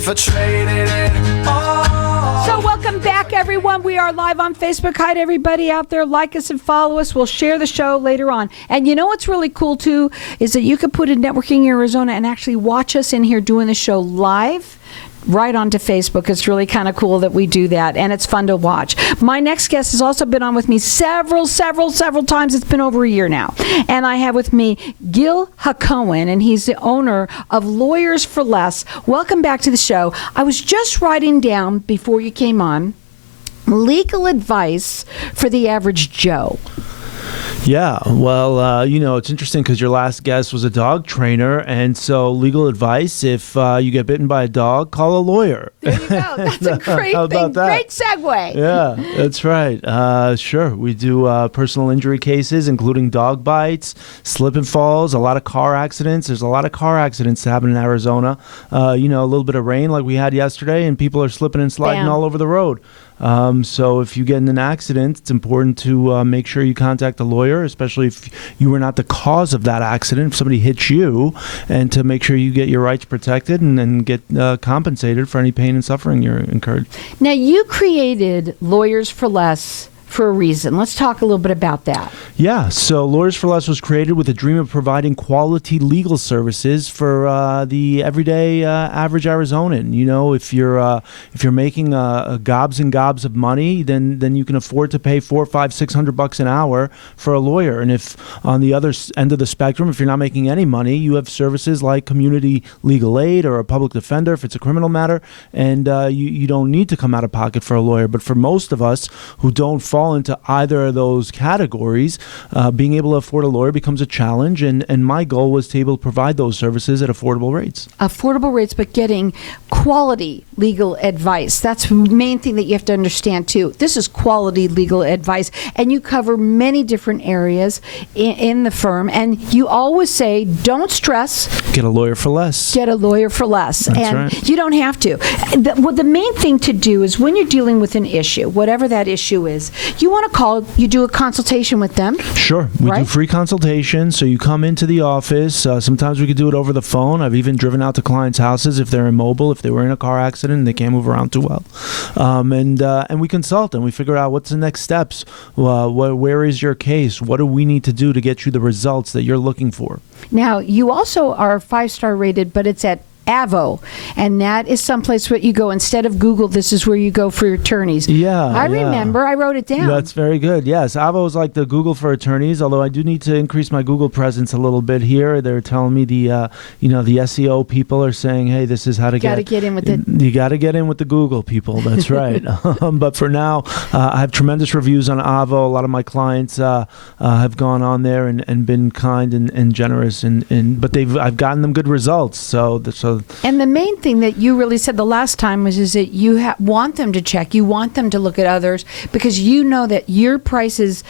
For trading it all. So welcome back, everyone. We are live on Facebook. Hi to everybody out there. Like us and follow us. We'll share the show later on. And you know what's really cool, too, is that you could put in Networking Arizona and actually watch us in here doing the show live right onto Facebook. It's really kind of cool that we do that, and it's fun to watch. My next guest has also been on with me several times. It's been over a year now. And I have with me Gil Hacohen, and he's the owner of Lawyers4Less. Welcome back to the show. I was just writing down before you came on legal advice for the average Joe. Yeah, well, it's interesting because your last guest was a dog trainer, and so legal advice, if you get bitten by a dog, call a lawyer. There you go. That's a great thing. Great segue. Yeah, that's right. Sure, we do personal injury cases, including dog bites, slip and falls, a lot of car accidents. There's a lot of car accidents that happen in Arizona. A little bit of rain like we had yesterday, and people are slipping and sliding all over the road. So if you get in an accident, it's important to make sure you contact a lawyer, especially if you were not the cause of that accident, if somebody hits you, and to make sure you get your rights protected and get compensated for any pain and suffering you're incurred. Now, you created Lawyers4Less for a reason. Let's talk a little bit about that. Yeah, so Lawyers4Less was created with a dream of providing quality legal services for the everyday average Arizonan. If you're making gobs and gobs of money, then you can afford to pay $400, $500, $600 an hour for a lawyer. And if on the other end of the spectrum, if you're not making any money, you have services like community legal aid or a public defender if it's a criminal matter, and you don't need to come out of pocket for a lawyer. But for most of us who don't fall into either of those categories, being able to afford a lawyer becomes a challenge, and my goal was to be able to provide those services at affordable rates. Affordable rates, but getting quality legal advice. That's the main thing that you have to understand, too. This is quality legal advice, and you cover many different areas in the firm, and you always say, don't stress. Get a lawyer for less. Get a lawyer for less. That's and right. You don't have to. The main thing to do is when you're dealing with an issue, whatever that issue is, you want to call, you do a consultation with them. Sure. We do free consultations. So you come into the office. Sometimes we could do it over the phone. I've even driven out to clients' houses if they're immobile, if they were in a car accident and they can't move around too well. And we consult and we figure out what's the next steps. Where is your case? What do we need to do to get you the results that you're looking for? Now, you also are 5-star rated, but it's at Avo, and that is someplace where you go instead of Google. This is where you go for your attorneys. I remember. I wrote it down. That's very good. Yes, Avo is like the Google for attorneys. Although I do need to increase my Google presence a little bit here. They're telling me the SEO people are saying, hey, this is how to get in with it. You got to get in with the Google people. That's right. But for now, I have tremendous reviews on Avo. A lot of my clients have gone on there and been kind and generous, but I've gotten them good results. So. And the main thing that you really said the last time is that you want them to check. You want them to look at others because you know that your prices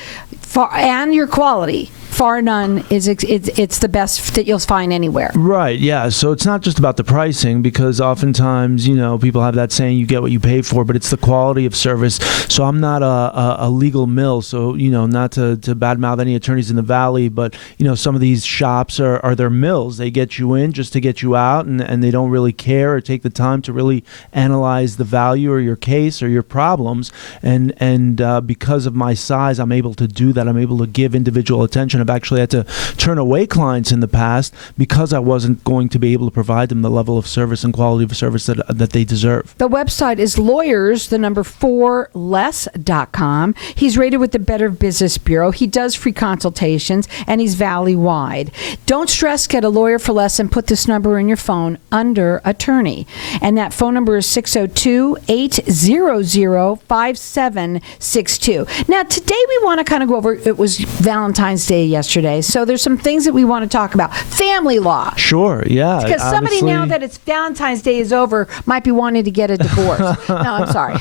and your quality, far none, it's the best that you'll find anywhere. Right, yeah. So it's not just about the pricing because oftentimes, people have that saying you get what you pay for, but it's the quality of service. So I'm not a legal mill, so, not to badmouth any attorneys in the Valley, but, some of these shops are their mills. They get you in just to get you out, and they don't really care or take the time to really analyze the value or your case or your problems. And because of my size, I'm able to do that. I'm able to give individual attention. I've actually had to turn away clients in the past because I wasn't going to be able to provide them the level of service and quality of service that they deserve. The website is lawyers4less.com. He's rated with the Better Business Bureau. He does free consultations, and he's valley-wide. Don't stress, get a lawyer for less, and put this number in your phone under attorney. And that phone number is 602-800-5762. Now, today we want to kind of go over, it was Valentine's Day yesterday, so there's some things that we want to talk about. Family law. Sure, yeah. Because somebody now that it's Valentine's Day is over might be wanting to get a divorce. No, I'm sorry.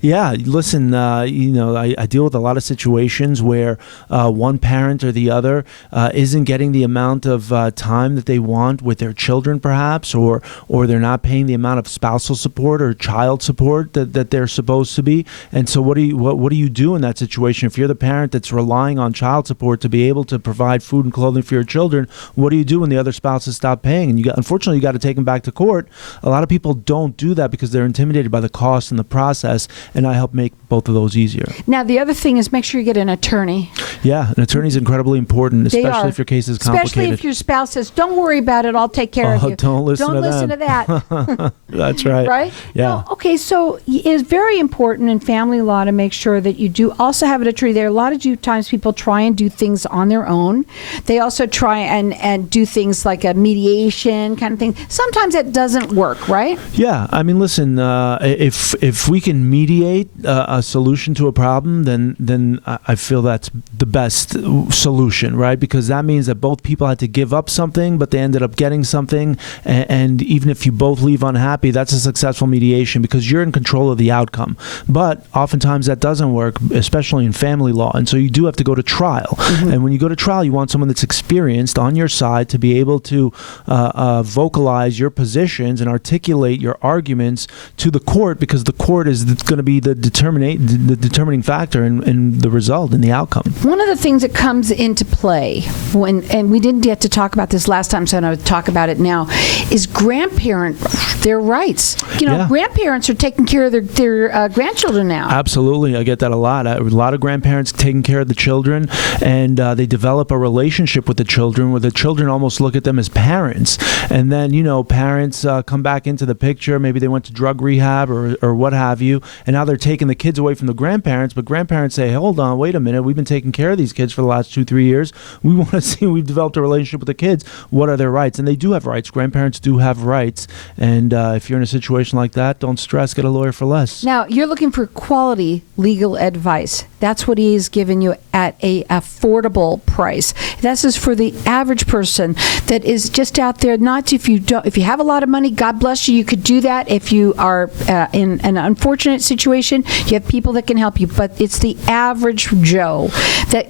Yeah, listen, I deal with a lot of situations where one parent or the other isn't getting the amount of time that they want with their children, perhaps, or they're not paying the amount of spousal support or child support that they're supposed to be. And so what do you do in that situation if you're the parent that's relying on child support to be be able to provide food and clothing for your children. What do you do when the other spouses stop paying? And unfortunately, you got to take them back to court. A lot of people don't do that because they're intimidated by the cost and the process, and I help make both of those easier. Now, the other thing is make sure you get an attorney. Yeah, an attorney is incredibly important, especially if your case is complicated. Especially if your spouse says, don't worry about it, I'll take care of you. Don't listen to that. That's right. Right? Yeah. No, okay, so it's very important in family law to make sure that you do also have an attorney there. A lot of times people try and do things on their own. They also try and do things like a mediation kind of thing. Sometimes it doesn't work, right? Yeah, I mean, listen, if we can mediate a solution to a problem, then I feel that's the best solution, right? Because that means that both people had to give up something, but they ended up getting something. And even if you both leave unhappy, that's a successful mediation because you're in control of the outcome. But oftentimes that doesn't work, especially in family law. And so you do have to go to trial. Mm-hmm. And when you go to trial, you want someone that's experienced on your side to be able to vocalize your positions and articulate your arguments to the court, because the court is going to be the determining factor in the result, in the outcome. One of the things that comes into play, and we didn't get to talk about this last time, so I'm going to talk about it now, is their rights. Grandparents are taking care of their grandchildren now. Absolutely. I get that a lot. A lot of grandparents taking care of the children, and they develop a relationship with the children where the children almost look at them as parents. And then, parents come back into the picture. Maybe they went to drug rehab or what have you, and now they're taking the kids away from the grandparents, but grandparents say, hold on, wait a minute, we've been taking care of these kids for the last 2-3 years. We want to see we've developed a relationship with the kids. What are their rights? And they do have rights. Grandparents do have rights. And if you're in a situation like that, don't stress, get a lawyer for less. Now, you're looking for quality legal advice. That's what he is giving you at a affordable price. This is for the average person that is just out there. Not if you have a lot of money, God bless you, you could do that. If you are in an unfortunate situation, you have people that can help you. But it's the average Joe that,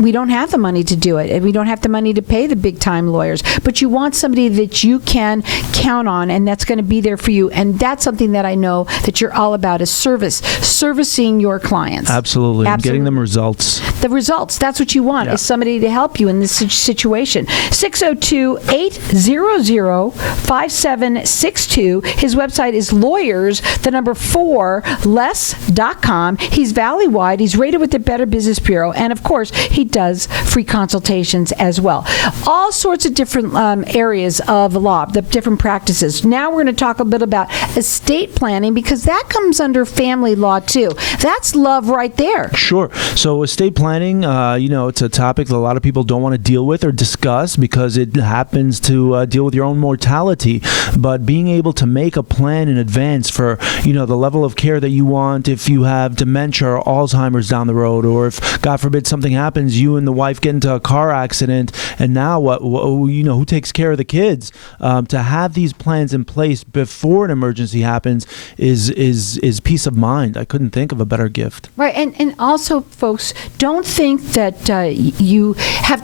we don't have the money to do it, and we don't have the money to pay the big time lawyers. But you want somebody that you can count on, and that's going to be there for you. And that's something that I know that you're all about, is servicing your clients. Absolutely. Getting them results. The results. That's what you want, is somebody to help you in this situation. 602-800-5762. His website is lawyers4less.com. He's valley-wide. He's rated with the Better Business Bureau. And, of course, he does free consultations as well. All sorts of different areas of law, the different practices. Now we're going to talk a bit about estate planning, because that comes under family law, too. That's love right there. Sure. So estate planning, it's a topic that a lot of people don't want to deal with or discuss because it happens to deal with your own mortality. But being able to make a plan in advance for, the level of care that you want, if you have dementia or Alzheimer's down the road, or if, God forbid, something happens, you and the wife get into a car accident, and now who takes care of the kids? To have these plans in place before an emergency happens is peace of mind. I couldn't think of a better gift. Right, and also, folks, don't think that you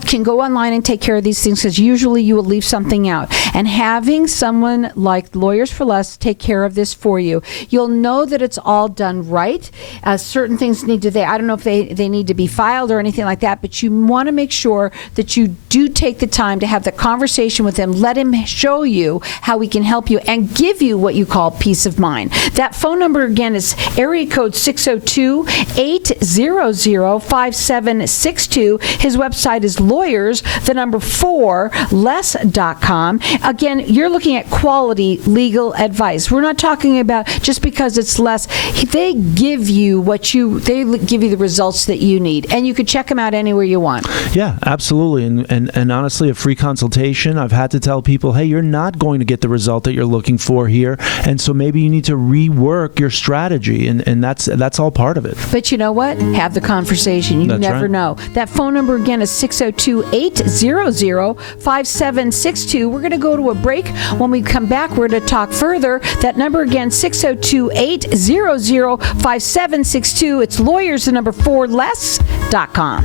can go online and take care of these things, because usually you will leave something out. And having someone like Lawyers for Less take care of this for you, you'll know that it's all done right. Certain things I don't know if they need to be filed or anything like that, but you want to make sure that you do take the time to have the conversation with him. Let him show you how we can help you and give you what you call peace of mind. That phone number again is area code 602-800-5762. His website is lawyers4less.com. Again, you're looking at quality legal advice. We're not talking about just because it's less. They give you the results that you need, and you could check them out anywhere you want. Yeah, absolutely. And honestly, a free consultation, I've had to tell people, hey, you're not going to get the result that you're looking for here, and so maybe you need to rework your strategy, and that's all part of it. But you know what? Have the conversation. You never know. That phone number again is 602-800-5762. We're going to go to a break. When we come back, we're going to talk further. That number again, 602-800-5762. It's lawyers4less.com.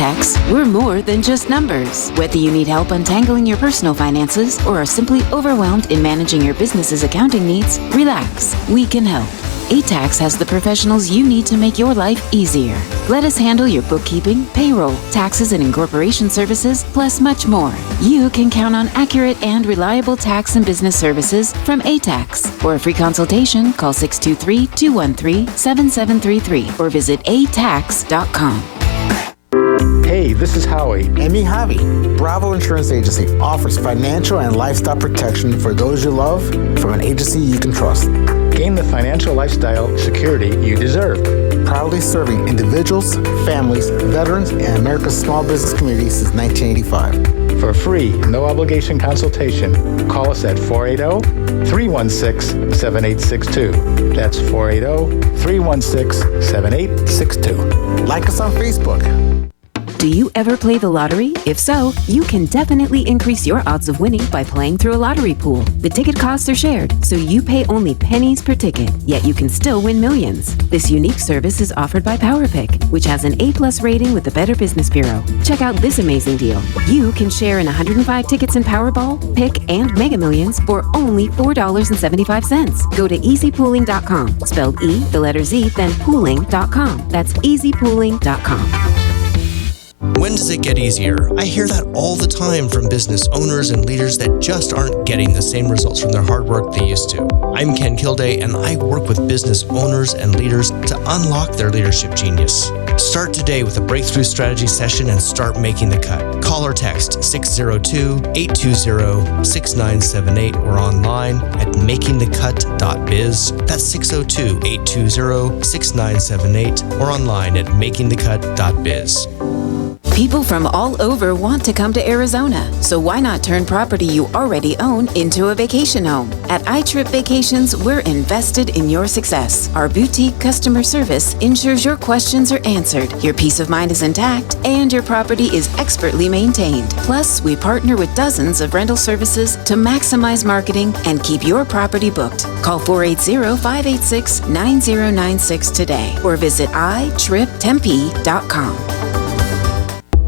ATAX, we're more than just numbers. Whether you need help untangling your personal finances or are simply overwhelmed in managing your business's accounting needs, relax. We can help. ATAX has the professionals you need to make your life easier. Let us handle your bookkeeping, payroll, taxes and incorporation services, plus much more. You can count on accurate and reliable tax and business services from ATAX. For a free consultation, call 623-213-7733 or visit atax.com. Hey, this is Howie. And me, Javi. Bravo Insurance Agency offers financial and lifestyle protection for those you love from an agency you can trust. Gain the financial lifestyle security you deserve. Proudly serving individuals, families, veterans, and America's small business community since 1985. For a free, no-obligation consultation, call us at 480-316-7862. That's 480-316-7862. Like us on Facebook. Do you ever play the lottery? If so, you can definitely increase your odds of winning by playing through a lottery pool. The ticket costs are shared, so you pay only pennies per ticket, yet you can still win millions. This unique service is offered by PowerPick, which has an A+ rating with the Better Business Bureau. Check out this amazing deal. You can share in 105 tickets in Powerball, Pick, and Mega Millions for only $4.75. Go to easypooling.com, spelled E, the letter Z, then pooling.com. That's easypooling.com. When does it get easier? I hear that all the time from business owners and leaders that just aren't getting the same results from their hard work they used to. I'm Ken Kilday, and I work with business owners and leaders to unlock their leadership genius. Start today with a breakthrough strategy session and start making the cut. Call or text 602-820-6978 or online at makingthecut.biz. That's 602-820-6978 or online at makingthecut.biz. People from all over want to come to Arizona, so why not turn property you already own into a vacation home? At iTrip Vacations, we're invested in your success. Our boutique customer service ensures your questions are answered, your peace of mind is intact, and your property is expertly maintained. Plus, we partner with dozens of rental services to maximize marketing and keep your property booked. Call 480-586-9096 today or visit itriptempe.com.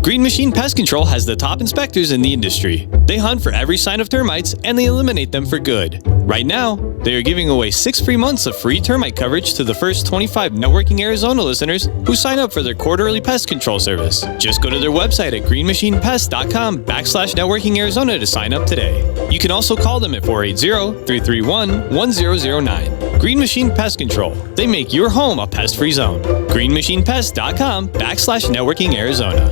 Green Machine Pest Control has the top inspectors in the industry. They hunt for every sign of termites and they eliminate them for good. Right now, they are giving away 6 free months of free termite coverage to the first 25 Networking Arizona listeners who sign up for their quarterly pest control service. Just go to their website at greenmachinepest.com/Networking Arizona to sign up today. You can also call them at 480-331-1009. Green Machine Pest Control. They make your home a pest-free zone. greenmachinepest.com/Networking Arizona.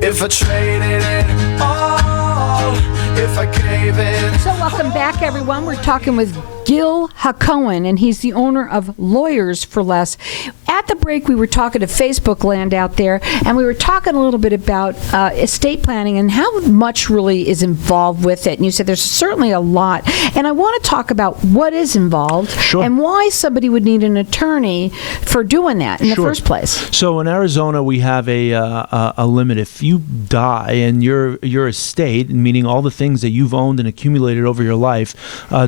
If I traded it all, if I gave it. So welcome back, everyone. We're talking with Gil Hacohen, and he's the owner of Lawyers4Less. At the break, we were talking to Facebook land out there, and we were talking a little bit about estate planning and how much really is involved with it. And you said there's certainly a lot. And I want to talk about what is involved and why somebody would need an attorney for doing that in the first place. So in Arizona, we have a limit. If you die and your estate, meaning all the things that you've owned and accumulated over your life,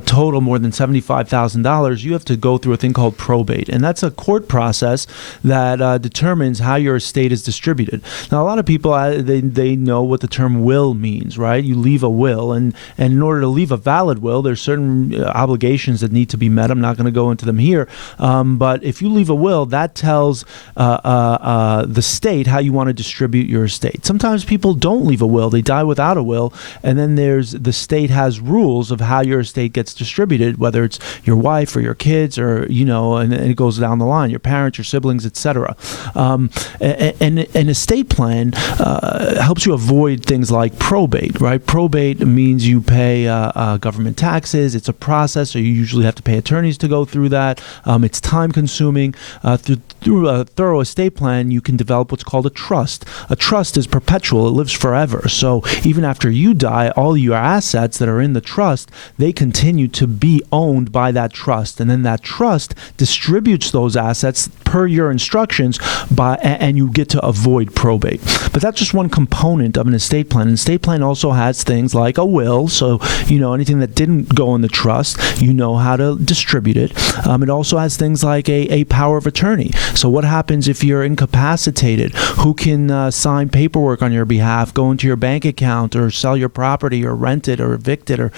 total more than $75,000, you have to go through a thing called probate. And that's a court process that determines how your estate is distributed. Now, a lot of people, they know what the term will means, right? You leave a will. And in order to leave a valid will, there's certain obligations that need to be met. I'm not going to go into them here. But if you leave a will, that tells the state how you want to distribute your estate. Sometimes people don't leave a will. They die without a will. And then the state has rules of how your estate gets distributed, whether it's your wife or your kids or, and it goes down the line, your parents, your siblings, etc. And an estate plan helps you avoid things like probate, right? Probate means you pay government taxes. It's a process, so you usually have to pay attorneys to go through that. It's time consuming. Through a thorough estate plan, you can develop what's called a trust. A trust is perpetual. It lives forever. So even after you die, all your assets that are in the trust trust, they continue to be owned by that trust. And then that trust distributes those assets per your instructions, and you get to avoid probate. But that's just one component of an estate plan. An estate plan also has things like a will. So, anything that didn't go in the trust, you know how to distribute it. It also has things like a power of attorney. So what happens if you're incapacitated? Who can sign paperwork on your behalf, go into your bank account, or sell your property, or rent it, or evict it, or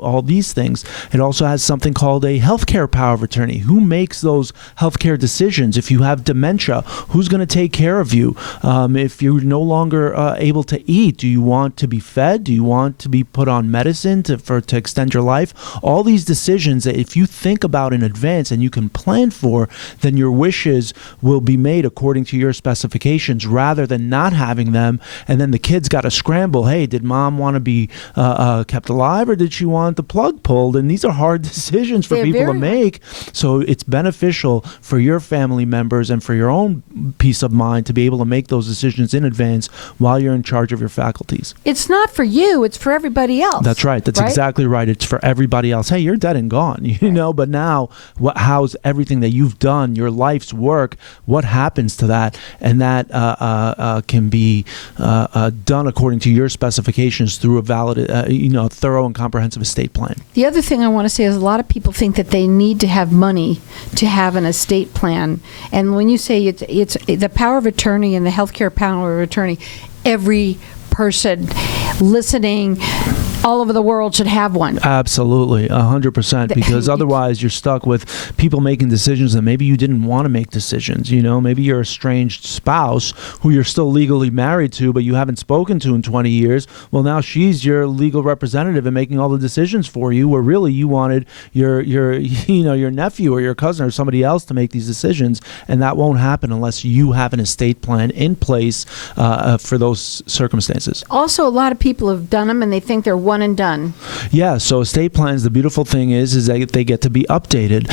all these things. It also has something called a healthcare power of attorney. Who makes those healthcare decisions? If you have dementia, who's going to take care of you? If you're no longer able to eat, do you want to be fed? Do you want to be put on medicine to extend your life? All these decisions that if you think about in advance and you can plan for, then your wishes will be made according to your specifications, rather than not having them. And then the kids got to scramble. Hey, did mom want to be kept alive, or did she want the plug pulled? And these are hard decisions for people to make. So it's beneficial for your family members and for your own peace of mind to be able to make those decisions in advance while you're in charge of your faculties. It's not for you, it's for everybody else. That's right. That's exactly right. It's for everybody else. Hey, you're dead and gone, but now how's everything that you've done, your life's work, what happens to that? And that can be done according to your specifications through a valid, thorough and comprehensive estate plan. The other thing I want to say is a lot of people think that they need to have money to have an estate plan. And when you say it's the power of attorney and the healthcare power of attorney, every person listening all over the world should have one. Absolutely, 100%, because otherwise you're stuck with people making decisions that maybe you didn't want to make decisions. Maybe you're a estranged spouse who you're still legally married to, but you haven't spoken to in 20 years. Well, now she's your legal representative and making all the decisions for you, where really you wanted your nephew or your cousin or somebody else to make these decisions, and that won't happen unless you have an estate plan in place for those circumstances. Also, a lot of people have done them and they think they're one and done. Yeah, so estate plans, the beautiful thing is that they get to be updated.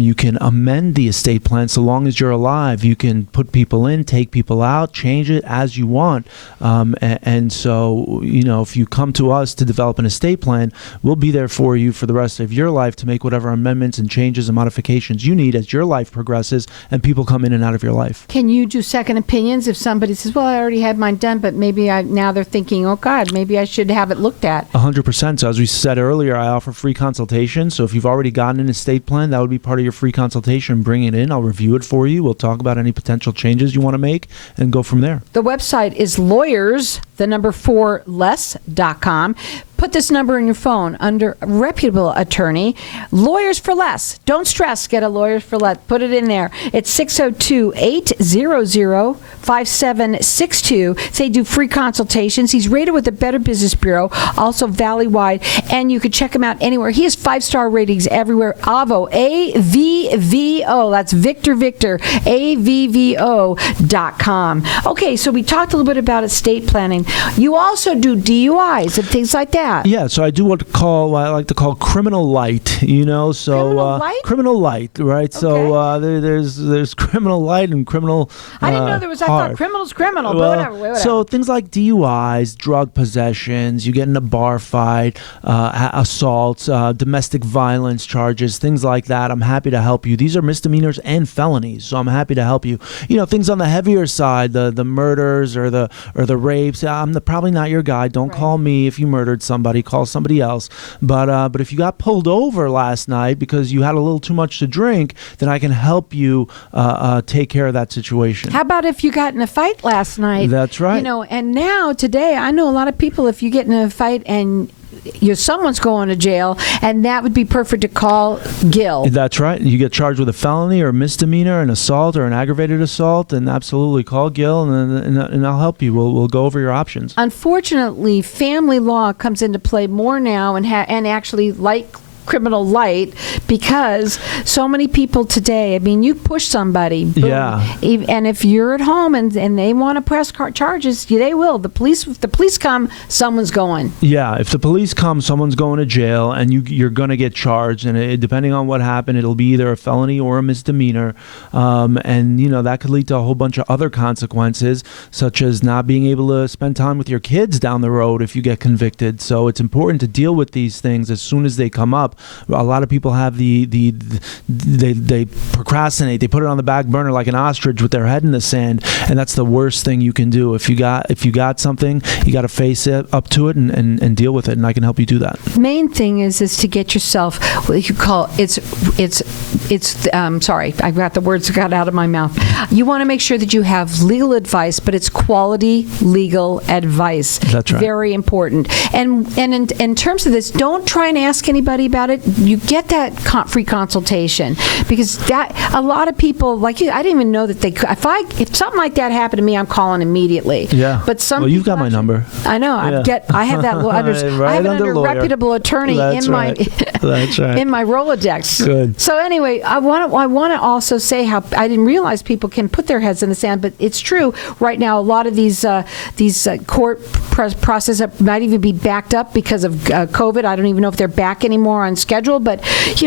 You can amend the estate plan so long as you're alive. You can put people in, take people out, change it as you want. And so, if you come to us to develop an estate plan, we'll be there for you for the rest of your life to make whatever amendments and changes and modifications you need as your life progresses and people come in and out of your life. Can you do second opinions if somebody says, well, I already had mine done, but maybe now they're thinking, oh God, maybe I should have it looked at? 100%. So as we said earlier, I offer free consultation. So if you've already gotten an estate plan, that would be part of your free consultation. Bring it in. I'll review it for you. We'll talk about any potential changes you want to make and go from there. The website is lawyers4less.com. Put this number in your phone under reputable attorney. Lawyers for Less. Don't stress. Get a Lawyers for Less. Put it in there. It's 602-800-5762. They do free consultations. He's rated with the Better Business Bureau, also Valley-wide, and you can check him out anywhere. He has 5-star ratings everywhere. AVO, AVVO. That's Victor, AVVO.com. Okay, so we talked a little bit about estate planning. You also do DUIs and things like that. Yeah, so I do what I like to call criminal light, Criminal light? Criminal light, right? Okay. So there's criminal light and criminal I didn't know there was, I thought criminal's criminal, but whatever. So things like DUIs, drug possessions, you get in a bar fight, assaults, domestic violence charges, things like that. I'm happy to help you. These are misdemeanors and felonies, so I'm happy to help you. Things on the heavier side, the murders or the rapes, I'm probably not your guy. Don't call me if you murdered somebody. Call somebody else. But if you got pulled over last night because you had a little too much to drink, then I can help you take care of that situation. How about if you got in a fight last night? That's right. And now today I know a lot of people, if you get in a fight and someone's going to jail, and that would be perfect to call Gil. That's right. You get charged with a felony or a misdemeanor, an assault or an aggravated assault, and absolutely call Gil, and I'll help you. We'll go over your options. Unfortunately, family law comes into play more now, and actually, like criminal light, because so many people today, I mean, you push somebody, boom, and if you're at home and they want to press charges, they will. If the police come, someone's going. Yeah, if the police come, someone's going to jail, and you're going to get charged, and depending on what happened, it'll be either a felony or a misdemeanor, and that could lead to a whole bunch of other consequences, such as not being able to spend time with your kids down the road if you get convicted. So it's important to deal with these things as soon as they come up. A lot of people have they procrastinate. They put it on the back burner like an ostrich with their head in the sand, and that's the worst thing you can do. If you got something, you got to face it up to it and deal with it, and I can help you do that. Main thing is to get yourself what you call sorry, I got the words got out of my mouth. You want to make sure that you have legal advice, but it's quality legal advice. That's right. Very important. And in terms of this, don't try and ask anybody about it. You get that free consultation, because that a lot of people like you. I didn't even know that they could. If something like that happened to me, I'm calling immediately. Yeah. But some. Well, you've got my number. I know. Yeah. I have that. I have an reputable attorney That's my That's right. in my Rolodex. Good. So anyway, I want to also say how I didn't realize people can put their heads in the sand, but it's true. Right now, a lot of these court processes might even be backed up because of COVID. I don't even know if they're back anymore on schedule, but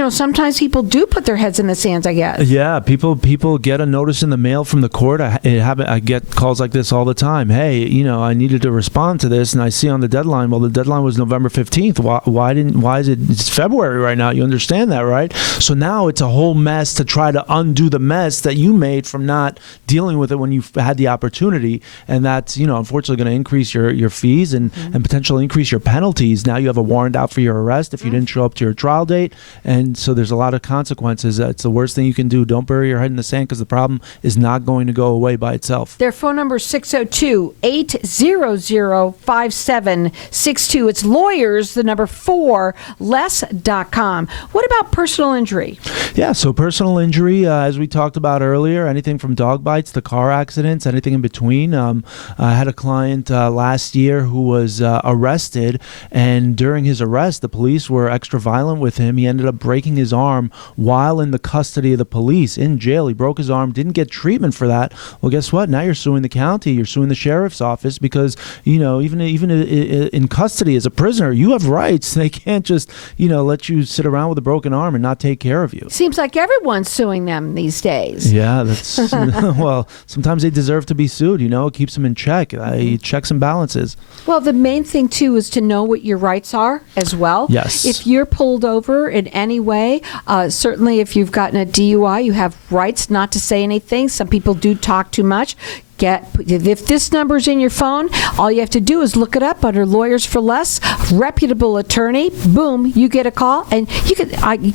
sometimes people do put their heads in the sands, I guess. Yeah, people get a notice in the mail from the court. I get calls like this all the time. Hey, I needed to respond to this, and I see on the deadline. Well, the deadline was November 15th. Why is it? It's February right now. You understand that, right? So now it's a whole mess to try to undo the mess that you made from not dealing with it when you had the opportunity, and that's unfortunately going to increase your fees and potentially increase your penalties. Now you have a warrant out for your arrest if you didn't show up to your trial date, and so there's a lot of consequences. It's the worst thing you can do. Don't bury your head in the sand, because the problem is not going to go away by itself. Their phone number is 602-800-5762. It's lawyers, the number 4less.com. What about personal injury? Yeah, so personal injury, as we talked about earlier, anything from dog bites to car accidents, anything in between. I had a client last year who was arrested, and during his arrest, the police were extra violent with him. He ended up breaking his arm while in the custody of the police in jail. He broke his arm, didn't get treatment for that. Well, guess what? Now you're suing the county, you're suing the sheriff's office, because even in custody as a prisoner, you have rights. They can't just let you sit around with a broken arm and not take care of you. Seems like everyone's suing them these days. Yeah, that's well, sometimes they deserve to be sued. It keeps them in check. Checks and balances. Well, the main thing too is to know what your rights are as well. Yes. If you're pulled over in any way, certainly if you've gotten a DUI, you have rights not to say anything. Some people do talk too much. If this number's in your phone, all you have to do is look it up under Lawyers for Less, reputable attorney. Boom, you get a call, and you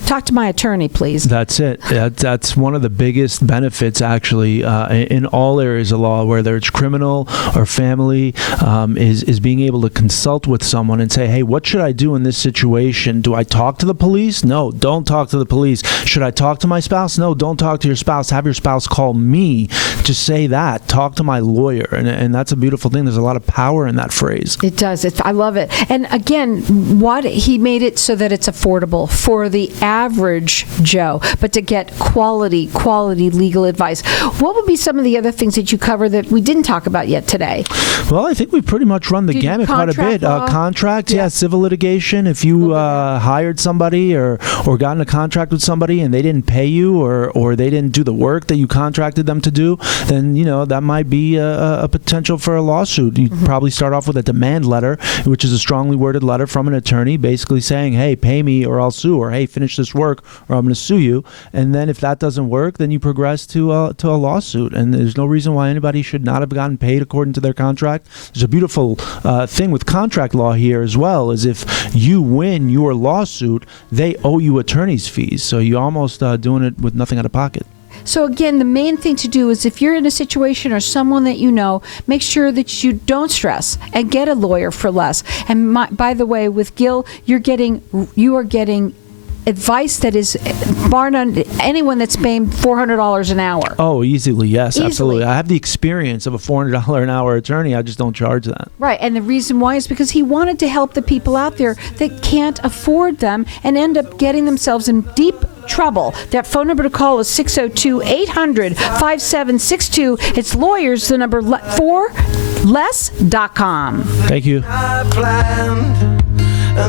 talk to my attorney, please. That's it. That's one of the biggest benefits, actually, in all areas of law, whether it's criminal or family, is being able to consult with someone and say, hey, what should I do in this situation? Do I talk to the police? No, don't talk to the police. Should I talk to my spouse? No, don't talk to your spouse. Have your spouse call me. Just say that. Talk to my lawyer, and that's a beautiful thing. There's a lot of power in that phrase. It does. I love it. And again, he made it so that it's affordable for the average Joe, but to get quality legal advice. What would be some of the other things that you cover that we didn't talk about yet today? Well, I think we've pretty much run the gamut quite a bit. Contracts, yeah, civil litigation. If you hired somebody or gotten a contract with somebody and they didn't pay you or they didn't do the work that you contracted them to do, then that might be a potential for a lawsuit. You'd probably start off with a demand letter, which is a strongly worded letter from an attorney basically saying, hey, pay me or I'll sue, or hey, finish this work or I'm going to sue you. And then if that doesn't work, then you progress to a lawsuit. And there's no reason why anybody should not have gotten paid according to their contract. There's a beautiful thing with contract law here as well, is if you win your lawsuit, they owe you attorney's fees. So you're almost doing it with nothing out of pocket. So again, the main thing to do is if you're in a situation or someone that you know, make sure that you don't stress and get a lawyer for less. And by the way, with Gil, you are getting advice that is bar none anyone that's paying $400 an hour. Oh, easily, yes, Easily. absolutely. I have the experience of a $400 an hour attorney. I just don't charge that. Right, and the reason why is because he wanted to help the people out there that can't afford them and end up getting themselves in deep trouble. That phone number to call is 602-800-5762. It's lawyers, the number 4less.com. Thank you. I planned